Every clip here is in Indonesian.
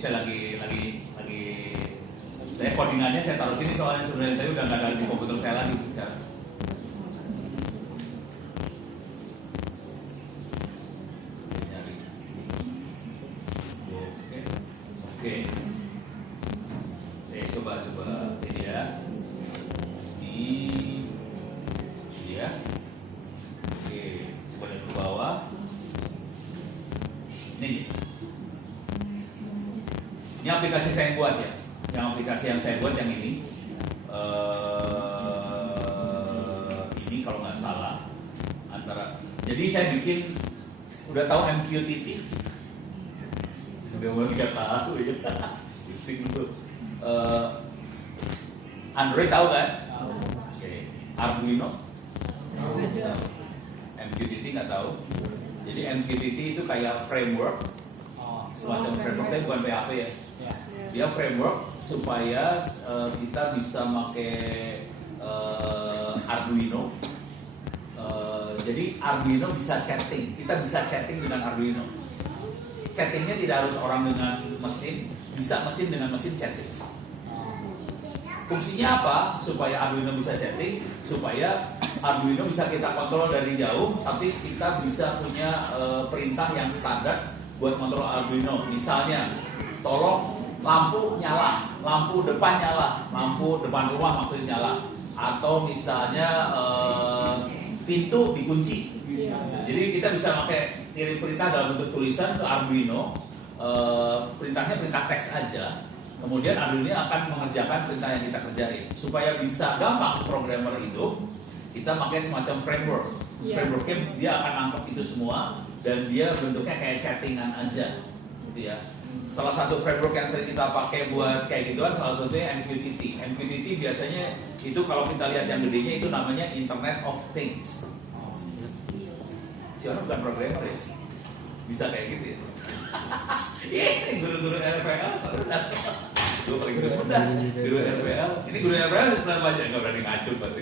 saya saya codingannya saya taruh sini soalnya sebenarnya tadi udah nggak ada di komputer saya lagi sekarang. Oke. Coba ini ya. Ini ya. Oke, coba lihat ke bawah. Ini aplikasi saya buat ya. Yang aplikasi yang saya buat yang ini. Ini kalau nggak salah antara. Jadi saya bikin udah tahu MQTT. Udah mulai nggak tahu ya. Pusing tuh. Android tahu kan? Oke. Arduino? MQTT nggak tahu. Jadi MQTT itu kayak framework, semacam framework, tapi bukan PHP ya. Dia framework supaya kita bisa pakai Arduino. Jadi Arduino bisa chatting. Kita bisa chatting dengan Arduino. Chattingnya tidak harus orang dengan mesin, bisa mesin dengan mesin chatting. Fungsinya apa? Supaya Arduino bisa chatting, supaya Arduino bisa kita kontrol dari jauh, tapi kita bisa punya perintah yang standar buat kontrol Arduino. Misalnya, tolong lampu nyala, lampu depan nyala, lampu depan rumah maksudnya nyala, atau misalnya pintu dikunci. Jadi kita bisa pakai kirim perintah dalam bentuk tulisan ke Arduino, perintahnya perintah teks aja. Kemudian Arduino akan mengerjakan perintah yang kita kerjain. Supaya bisa gampang programmer hidup, kita pakai semacam framework. Frameworknya dia akan angkat itu semua dan dia bentuknya kayak chattingan aja, gitu ya. Salah satu framework yang sering kita pakai buat kayak gituan salah satunya MQTT. MQTT biasanya itu kalau kita lihat yang gedenya itu namanya Internet of Things. Si orang bukan programmer ya, bisa kayak gitu ya. Ini guru-guru RPL, gue paling guru RPL. Ini guru RPL pernah belajar, nggak berani ngacung pasti.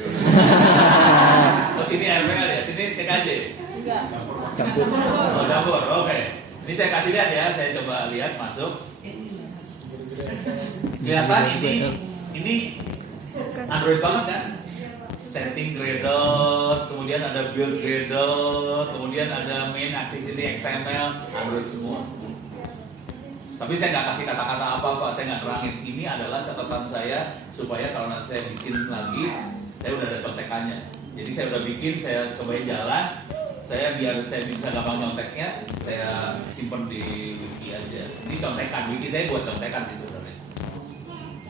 Oh sini RPL ya, sini TKJ. Enggak. Campur. Oh campur, oke. Ini saya kasih lihat ya, saya coba lihat masuk. Kelihatan ini Android banget kan? Setting Gradle, kemudian ada build Gradle, kemudian ada main activity XML, Android semua. Tapi saya nggak kasih kata-kata apa-apa, saya nggak terangin. Ini adalah catatan saya supaya kalau nanti saya bikin lagi, saya udah ada contekannya. Jadi saya udah bikin, saya cobain jalan, biar saya bisa gampang nyonteknya, saya simpen di wiki aja. Ini contekan, wiki saya buat contekan sih sebenarnya.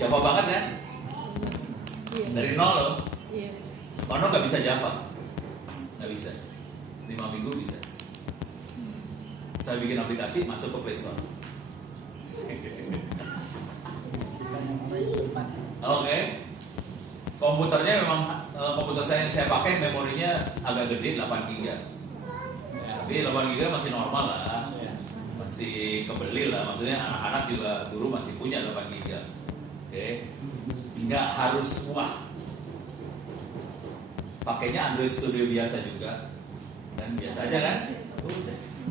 Java banget kan? Dari nol loh. Mano nggak bisa Java, nggak bisa. 5 minggu bisa. Saya bikin aplikasi masuk ke Play Store. Oke. Komputernya memang komputer saya yang saya pakai memorinya agak gede 8 GB. Ya, tapi 8 GB masih normal lah. Masih kebeli lah, maksudnya anak-anak juga dulu masih punya 8 GB. Oke. Nggak harus wah. Pakainya Android Studio biasa juga. Dan biasa aja kan?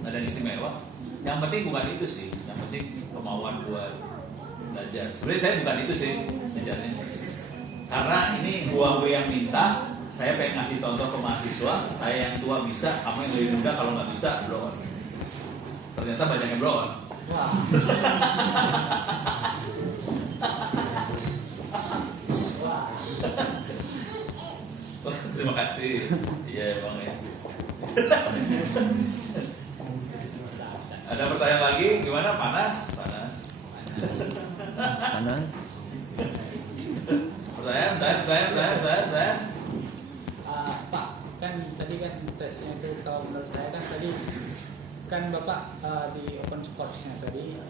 Nggak ada yang istimewa. Yang penting bukan itu sih, yang penting kemauan buat belajar. Sebenarnya saya bukan itu sih belajarnya. Karena ini Huawei yang minta, saya pengen ngasih contoh ke mahasiswa, saya yang tua bisa, kamu yang lebih muda kalau nggak bisa, blow on. Ternyata banyak yang blow on. Terima kasih. Iya bang ya. Ada pertanyaan lagi? Gimana? Panas? Panas. Pertanyaan. Pak, kan tadi kan tesnya itu kalau menurut saya kan tadi kan Bapak di open course-nya tadi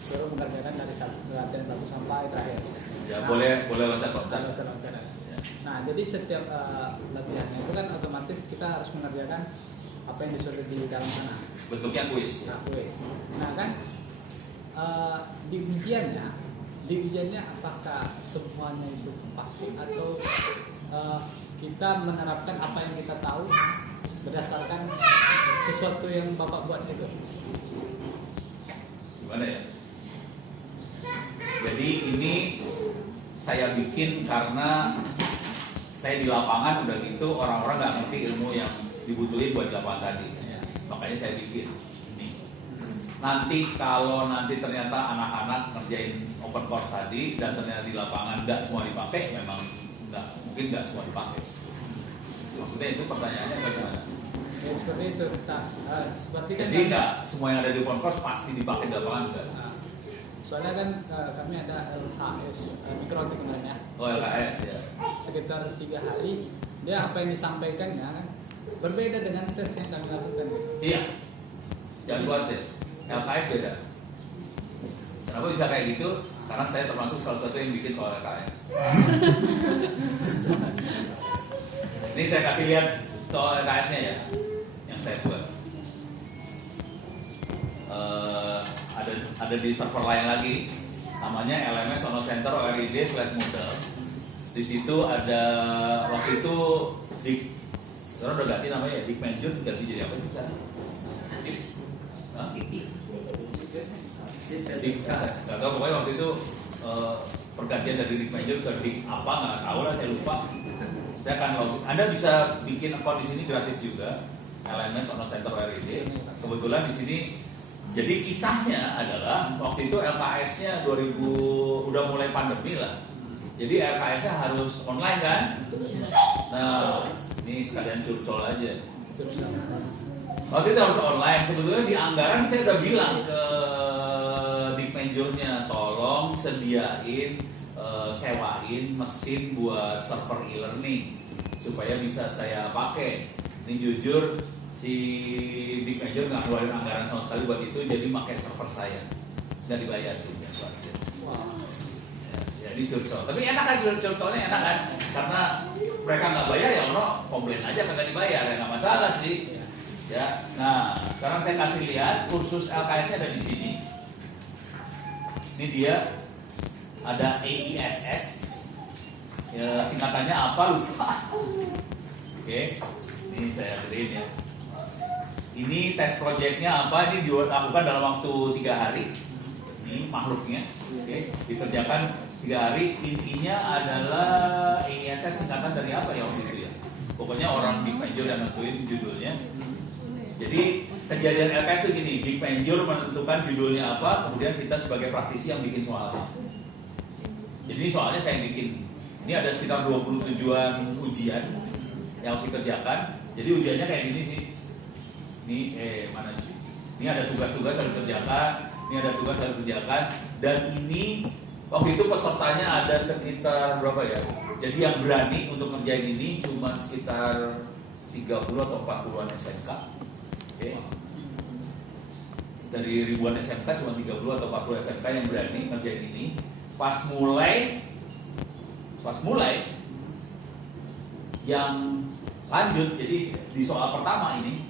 suruh mengerjakan dari latihan 1 sampai terakhir. Ya boleh loncat-loncat. Nah, jadi setiap latihannya itu kan otomatis kita harus mengerjakan apa yang disuruh di dalam sana. Bentuknya kuis. Nah, kuis. Nah kan di ujiannya apakah semuanya itu kepake atau kita menerapkan apa yang kita tahu berdasarkan sesuatu yang Bapak buat itu? Gimana ya? Jadi ini saya bikin karena saya di lapangan udah gitu orang-orang nggak ngerti ilmu yang dibutuhin buat di lapangan tadi. Makanya saya bikin ini. Nanti kalau nanti ternyata anak-anak ngerjain open course tadi dan ternyata di lapangan nggak semua dipakai, memang mungkin nggak semua dipakai. Maksudnya itu pertanyaannya bagaimana? Ya, seperti itu. Seperti kan Jadi nggak semua yang ada di open course pasti dipakai di lapangan enggak? Soalnya kan kami ada LHS mikrotik namanya. Oh LKS ya. Sekitar 3 hari dia apa yang disampaikannya kan berbeda dengan tes yang kami lakukan. Iya. Jangan khawatir. LKS beda. Kenapa bisa kayak gitu? Karena saya termasuk salah satu yang bikin soal LKS. Ini saya kasih lihat soal LKS-nya ya, yang saya buat. Ada di server lain lagi, namanya LMS Sono Center ORID/model. Di situ ada waktu itu sekarang udah ganti namanya ya, DikMenjur ganti jadi apa sih sekarang? Nggak tahu, pokoknya waktu itu pergantian dari DikMenjur ke Dik apa nggak tahu lah, saya lupa. Saya akan login. Anda bisa bikin account di sini gratis juga, LMS Sono Center ORID. Kebetulan di sini. Jadi kisahnya adalah waktu itu LKS-nya 2000 udah mulai pandemi lah. Jadi LKS-nya harus online kan? Nah, ini sekalian curcol aja. Waktu itu harus online. Sebetulnya di anggaran saya udah bilang ke Dikmenjurnya, tolong sediain sewain mesin buat server e-learning supaya bisa saya pakai. Ini jujur si Dikmenjur nggak ngeluarin anggaran sama sekali buat itu, jadi pakai server saya nggak dibayar sih ya, jadi curcol. Tapi enak kan curcolnya, enak kan? Karena mereka nggak bayar ya orang komplain aja kagak dibayar, ya nggak masalah sih. Ya, nah sekarang saya kasih lihat kursus LKS-nya ada di sini. Ini dia ada AISS, ya, singkatannya apa lupa. Oke, ini saya beliin ya. Ini tes projectnya apa? Ini dilakukan dalam waktu 3 hari. Ini makhluknya, oke, dikerjakan 3 hari. Intinya adalah ISS singkatan dari apa ya waktu itu ya? Pokoknya orang Dikmenjur yang nentuin judulnya. Jadi kejadian LKS itu gini, Dikmenjur menentukan judulnya apa, kemudian kita sebagai praktisi yang bikin soalnya. Jadi soalnya saya yang bikin. Ini ada sekitar 20 tujuan ujian yang harus dikerjakan. Jadi ujiannya kayak gini sih. Ini mana sih? Ini ada tugas-tugas harus dikerjakan, ini ada tugas harus dikerjakan, dan ini waktu itu pesertanya ada sekitar berapa ya? Jadi yang berani untuk ngerjain ini cuma sekitar 30 atau 40-an SMK. Oke. Dari ribuan SMK cuma 30 atau 40 SMK yang berani ngerjain ini. Pas mulai yang lanjut, jadi di soal pertama ini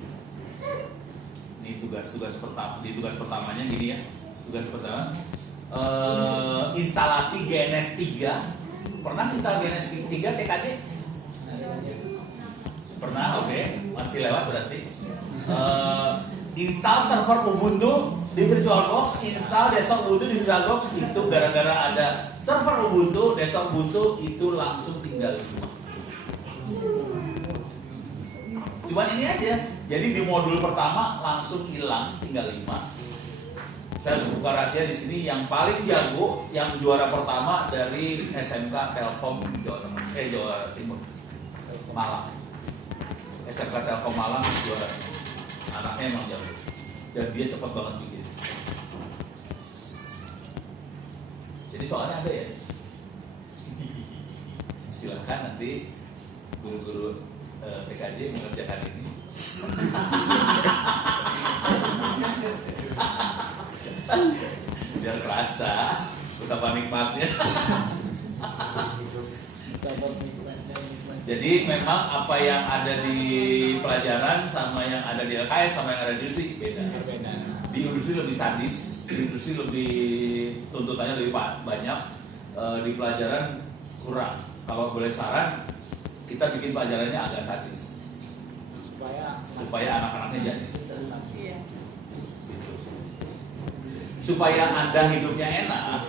tugas pertama, di tugas pertamanya gini ya, tugas pertama instalasi GNS 3. Pernah install GNS 3 TKJ? Pernah, oke, masih lewat berarti. Install server Ubuntu di VirtualBox, install desktop Ubuntu di VirtualBox. Itu gara-gara ada server Ubuntu, desktop Ubuntu itu langsung tinggal semua. Cuman ini aja. Jadi di modul pertama langsung hilang, tinggal 5. Saya buka rahasia di sini, yang paling jago, yang juara pertama dari SMK Telkom Jawa Timur, Malang. SMK Telkom Malang juara. Anaknya emang jago. Dan dia cepat banget bikin. Jadi soalnya ada ya. Silakan nanti guru-guru PKJ mengerjakan ini. Biar kerasa betapa nikmatnya. Jadi memang apa yang ada di pelajaran sama yang ada di LKS sama yang ada di industri beda. Di industri lebih sadis, di industri lebih tuntutannya lebih banyak, di pelajaran kurang. Kalau boleh saran, kita bikin pelajarannya agak sadis supaya anak-anaknya jadi. Gitu. Supaya Anda hidupnya enak,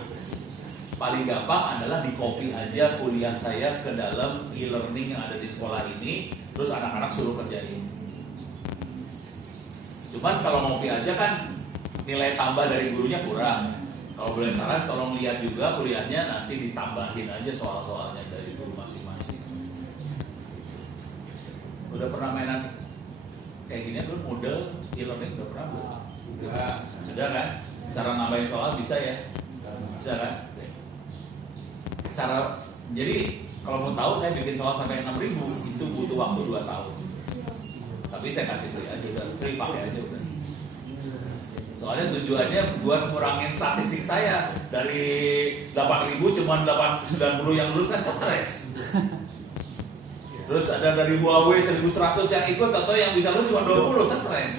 paling gampang adalah di copy aja kuliah saya ke dalam e-learning yang ada di sekolah ini, terus anak-anak suruh kerjain. Cuman kalau ngopi aja kan nilai tambah dari gurunya kurang. Kalau boleh saran, tolong lihat juga kuliahnya, nanti ditambahin aja soal-soalnya dari guru masing-masing. Udah pernah mainan kayak gini dulu, model e-learning udah pernah belum? Sudah kan? Cara nambahin soal bisa ya? Bisa kan? Cara, jadi kalau mau tahu saya bikin soal sampai 6.000 itu butuh waktu 2 tahun. Tapi saya kasih free aja, udah free pakai aja udah. Soalnya tujuannya buat ngurangin statistik saya dari 8.000 cuma 890 yang lulus kan stres. Terus ada dari Huawei 1.100 yang ikut atau yang bisa lulus cuma 20 stres.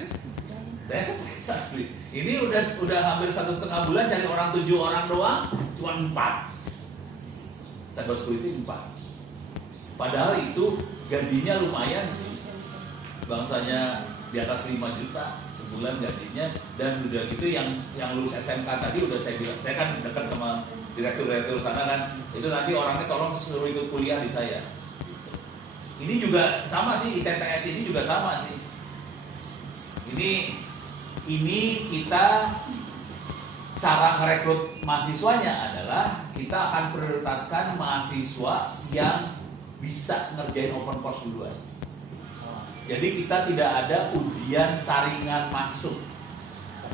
Saya stres asli. Ini udah hampir 1,5 bulan cari orang 7 orang doang, cuma 4. Cybersecurity 4. Padahal itu gajinya lumayan sih. Bangsanya di atas 5 juta sebulan gajinya, dan udah gitu yang lulus SMK tadi udah saya bilang, saya kan dekat sama direktur sana kan, itu nanti orangnya tolong suruh ikut kuliah di saya. Ini juga sama sih, ITTS ini juga sama sih. Ini kita cara merekrut mahasiswanya adalah kita akan prioritaskan mahasiswa yang bisa ngerjain open course duluan. Jadi kita tidak ada ujian saringan masuk,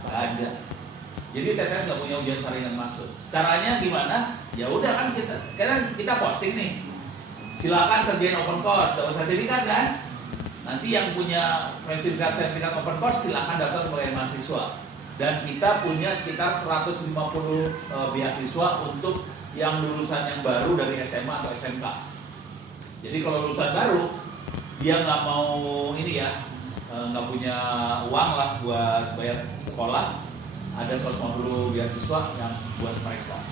nggak ada. Jadi TTS nggak punya ujian saringan masuk. Caranya gimana? Ya udah kan kita posting nih, silakan kerjain open course, dapat sertifikat kan? Nanti yang punya sertifikat open course silakan daftar sebagai mahasiswa. Dan kita punya sekitar 150 beasiswa untuk yang lulusan yang baru dari SMA atau SMK. Jadi kalau lulusan baru, dia nggak mau ini ya, nggak punya uang lah buat bayar sekolah, ada 150 beasiswa yang buat mereka.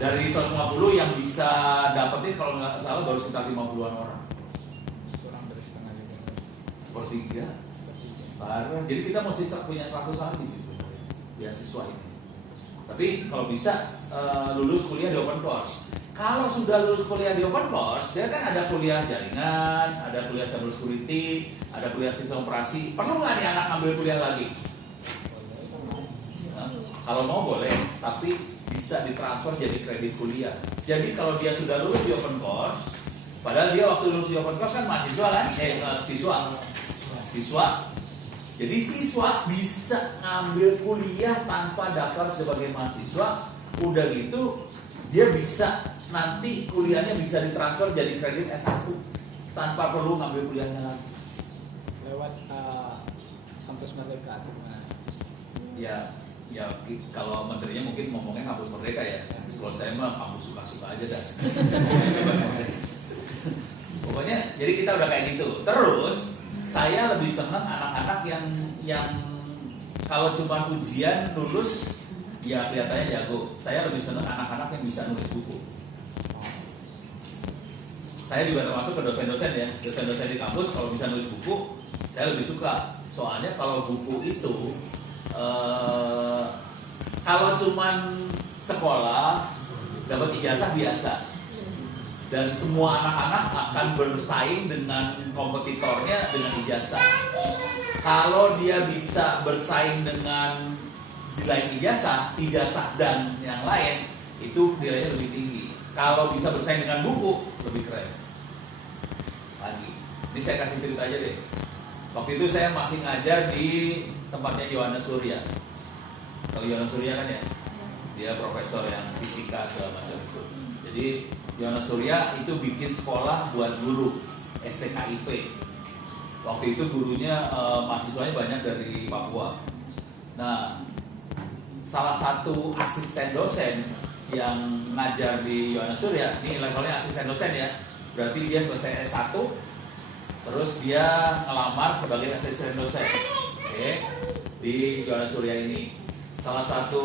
Dari 150 yang bisa dapetin kalau nggak salah baru sekitar 50-an orang. Kurang dari setengah juga. Sepertiga. Parah. Jadi kita mesti punya 100 lagi sih sebenarnya beasiswa ini. Tapi kalau bisa lulus kuliah di open course. Kalau sudah lulus kuliah di open course, dia kan ada kuliah jaringan, ada kuliah cybersecurity, ada kuliah sistem operasi. Perlu nggak nih anak ambil kuliah lagi? Nah, kalau mau boleh, tapi bisa ditransfer jadi kredit kuliah. Jadi kalau dia sudah lulus di open course, padahal dia waktu lulus di open course kan mahasiswa kan? Siswa. Jadi siswa bisa ngambil kuliah tanpa daftar sebagai mahasiswa. Udah gitu, dia bisa nanti kuliahnya bisa ditransfer jadi kredit S1 tanpa perlu ngambil kuliahnya lagi. Lewat kampus Merdeka atau gimana? Ya kalau menterinya mungkin ngomongnya kampus Merdeka ya. Kalau saya mah kampus suka-suka aja dah. Pokoknya jadi kita udah kayak gitu. Terus saya lebih senang anak-anak yang kalau cuma ujian lulus ya kelihatannya jago. Saya lebih senang anak-anak yang bisa nulis buku. Saya juga termasuk ke dosen-dosen ya, dosen-dosen di kampus kalau bisa nulis buku, saya lebih suka. Soalnya kalau buku itu, kalau cuman sekolah dapat ijazah biasa, dan semua anak-anak akan bersaing dengan kompetitornya dengan ijazah. Kalau dia bisa bersaing dengan selain ijazah dan yang lain, itu nilainya lebih tinggi. Kalau bisa bersaing dengan buku, lebih keren. Lagi, ini saya kasih cerita aja deh. Waktu itu saya masih ngajar di tempatnya Yohanes Surya. Tahu Yohanes Surya kan ya? Dia profesor yang fisika segala macam itu. Jadi Yohanes Surya itu bikin sekolah buat guru STKIP. Waktu itu gurunya mahasiswanya banyak dari Papua. Nah, salah satu asisten dosen yang ngajar di Yohanes Surya, ini levelnya asisten dosen ya. Berarti dia selesai S1, terus dia ngelamar sebagai asisten dosen, oke, di Yohanes Surya ini. Salah satu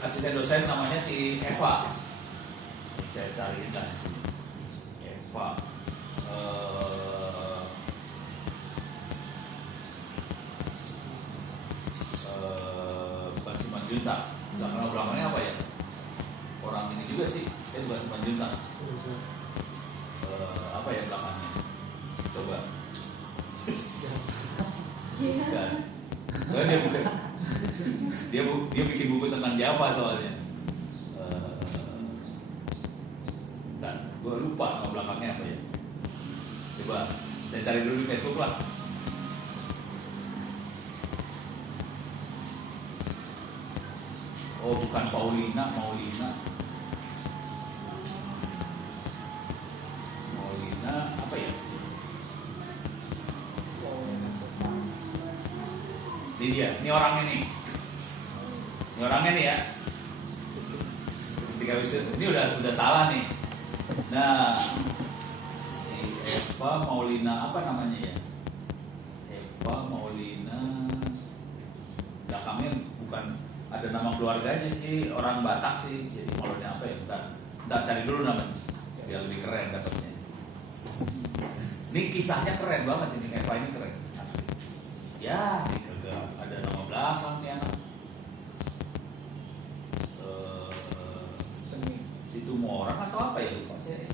asisten dosen namanya si Eva. Saya cariin kan, Eva. Bukan Simanjuntak, belakangnya apa ya? Orang Lanjutkan. Apa ya belakangnya? Coba. Bukan. Oh, dia bikin buku tentang Java soalnya. Dan gue lupa nama belakangnya apa ya. Coba saya cari dulu di Facebook lah. Oh, bukan Maulina apa ya? Ini dia, ini orangnya nih. Ini orangnya nih ya. Ini udah salah nih. Nah, si Eva Maulina apa namanya ya? Eva Maulina. Belakangnya bukan ada nama keluarganya sih, orang Batak sih. Jadi Maulina apa ya? Bentar cari dulu namanya. Biar lebih keren dapatnya. Ini kisahnya keren banget ini, Eva ini keren. Asli. Ya, ini kagak ada nama belakang nih anak. Situ orang atau apa ya, lupa saya.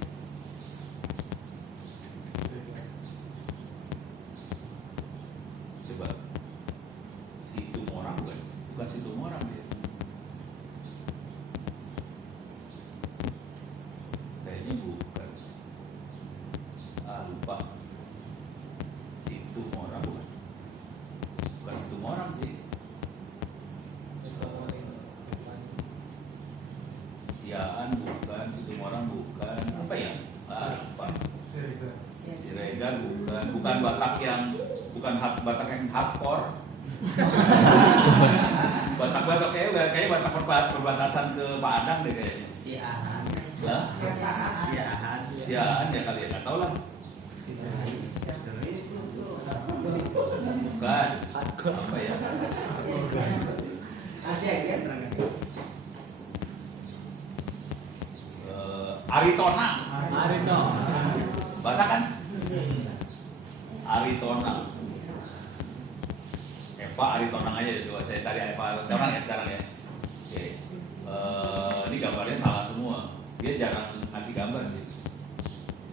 Coba situ orang bukan situ orang dia. Kayaknya bukan. Lupa. Situ orang bukan situ orang sih. Siaan bukan, situ orang bukan, apa ya? Lupa. Siregar bukan Batak yang Batak yang hardcore. Batak kayak Batak perbatasan ke Padang deh kayaknya. Siaan. Siaan ya kali ya, nggak tahu lah. Bukan. Apa ya? Aritona. Batak kan? Aritona. Eva Aritonang aja coba saya cari Eva Aritonang ya sekarang ya. Oke. Ini gambarnya salah semua. Dia jarang ngasih gambar sih.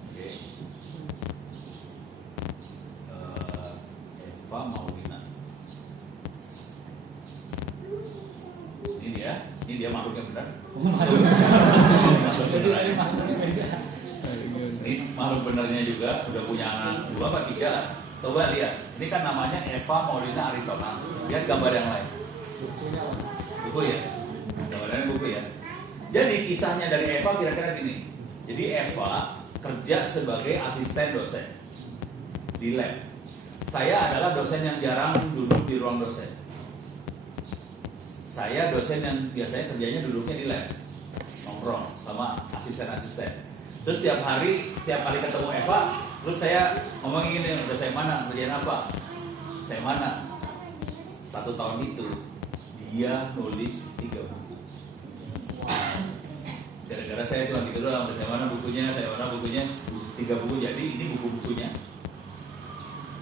Oke. Eva Maulina. Ini dia makhluknya benar. Ini makhluk benernya juga udah punya anak 2 apa 3. Coba lihat, ini kan namanya Eva Maulina Aritonang. Lihat gambar yang lain. Buku ya, gambarnya buku ya. Jadi kisahnya dari Eva kira-kira gini. Jadi Eva kerja sebagai asisten dosen di lab. Saya adalah dosen yang jarang duduk di ruang dosen. Saya dosen yang biasanya kerjanya duduknya di lab, nongkrong sama asisten-asisten. Terus tiap kali ketemu Eva, terus saya ngomong gini, udah saya mana, kerjaan apa? Saya mana? 1 tahun itu dia nulis 3 buku. Gara-gara saya cuma gitu doang, saya mana bukunya, 3 buku. Jadi ini buku-bukunya.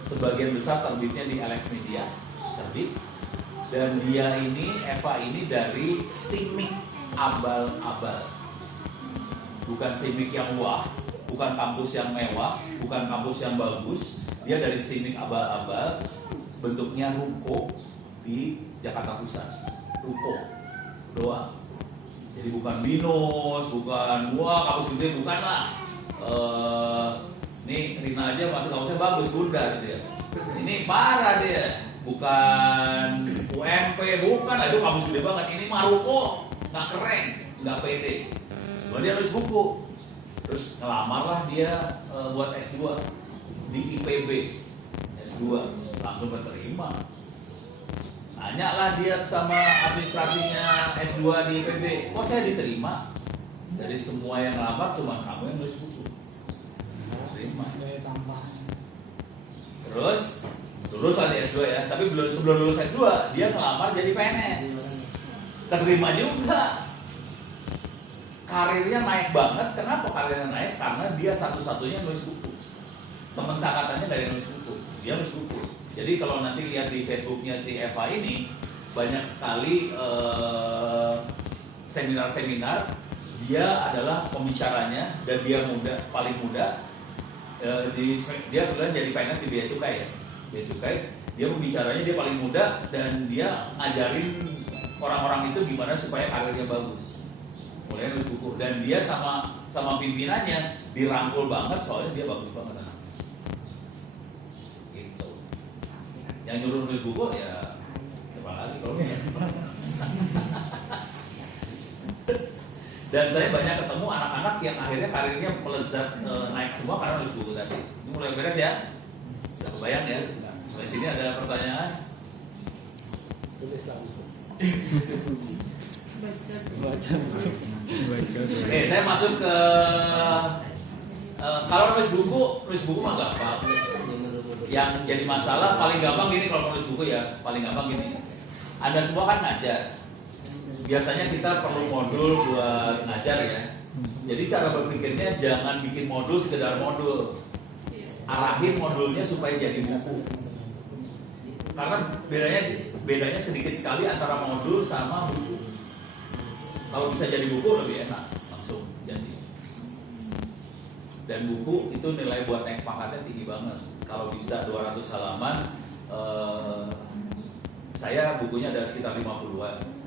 Sebagian besar terbitnya di Alex Media, terbit. Dan dia ini, Eva ini dari Stimik abal-abal. Bukan Stimik yang wah, bukan kampus yang mewah, bukan kampus yang bagus. Dia dari Stimik abal-abal, bentuknya ruko di Jakarta Pusat. Ruko doang. Jadi bukan binus, bukan wah kampus gede, bukan lah. Nih Rina aja masuk kampusnya bagus, Gundar dia. Ini parah dia. Bukan UMP, bukan, itu kampus gede banget. Ini Maruko, nggak keren, nggak pede. Cuma dia nulis buku. Terus ngelamar lah dia buat S2 di IPB. S2, langsung keterima. Nanya lah dia sama administrasinya S2 di IPB. Kok saya diterima? Dari semua yang ngelamar, cuma kamu yang nulis buku. Terima. Terus lulus lah di S2 ya, tapi sebelum lulus S2 dia ngelamar jadi PNS. Terima juga. Karirnya naik banget. Kenapa karirnya naik? Karena dia satu-satunya nulis buku. Teman seangkatannya dari nulis buku. Dia nulis buku. Jadi kalau nanti lihat di Facebooknya si Eva ini banyak sekali seminar-seminar dia adalah pembicaranya dan dia paling muda. Dia kebetulan jadi PNS di Bea Cukai ya. Bea Cukai, dia pembicaranya dia paling muda dan dia ngajarin orang-orang itu gimana supaya karirnya bagus. Mulai nulis buku dan dia sama pimpinannya dirangkul banget soalnya dia bagus banget anaknya. Gitu. Yang nyuruh nulis buku ya siapa lagi kalau dan saya banyak ketemu anak-anak yang akhirnya karirnya melezat naik semua karena nulis buku tadi. Ini mulai beres ya? Udah kebayang ya? Sampai sini ada pertanyaan? Tulis lagi. Baca. Oke, saya masuk ke kalau nulis buku mah gampang. Yang jadi masalah paling gampang gini kalau nulis buku ya, paling gampang gini. Anda semua kan ngajar. Biasanya kita perlu modul buat ngajar ya. Jadi cara berpikirnya jangan bikin modul sekedar modul. Arahin modulnya supaya jadi buku. Karena bedanya sedikit sekali antara modul sama buku. Kalau bisa jadi buku lebih enak langsung jadi. Dan buku itu nilai buat naik pangkatnya tinggi banget. Kalau bisa 200 halaman, saya bukunya ada sekitar 50-an.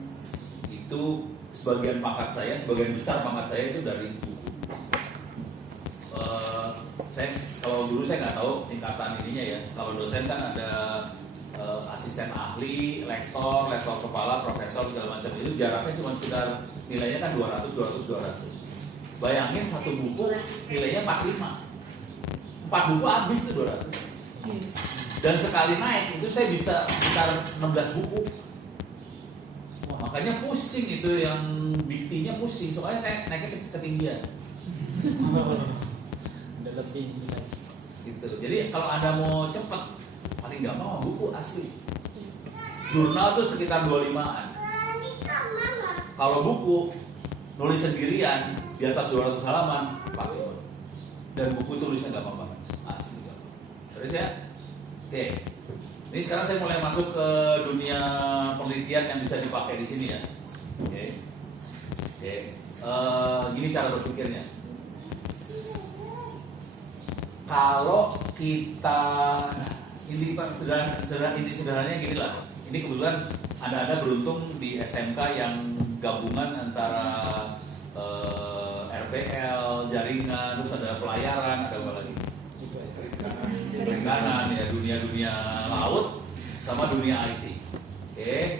Itu sebagian besar pangkat saya itu dari buku. Kalau dulu saya nggak tahu tingkatan ininya ya. Kalau dosen kan ada asisten ahli, lektor kepala, profesor segala macam itu jaraknya cuma sekitar nilainya kan 200. Bayangin satu buku nilainya 45. 4 buku habis tuh 200. Dan sekali naik itu saya bisa sekitar 16 buku. Makanya pusing itu yang diktinya pusing, soalnya saya naiknya ketinggian. Udah lebih Gitu. Jadi kalau Anda mau cepat, paling gampang buku asli. Jurnal tuh sekitar 25-an. Kalau buku nulis sendirian di atas 200 halaman, 45. Dan buku tulisnya gampang banget, asli gampang. Terus ya, oke. Ini sekarang saya mulai masuk ke dunia penelitian yang bisa dipakai di sini ya. Oke. Gini cara berpikirnya. Kalau kita ini sederhananya gini lah. Ini kebetulan Anda beruntung di SMK yang gabungan antara RPL, jaringan, terus ada pelayaran, ada apa lagi? Perikanan ya, dunia laut sama dunia IT. Oke.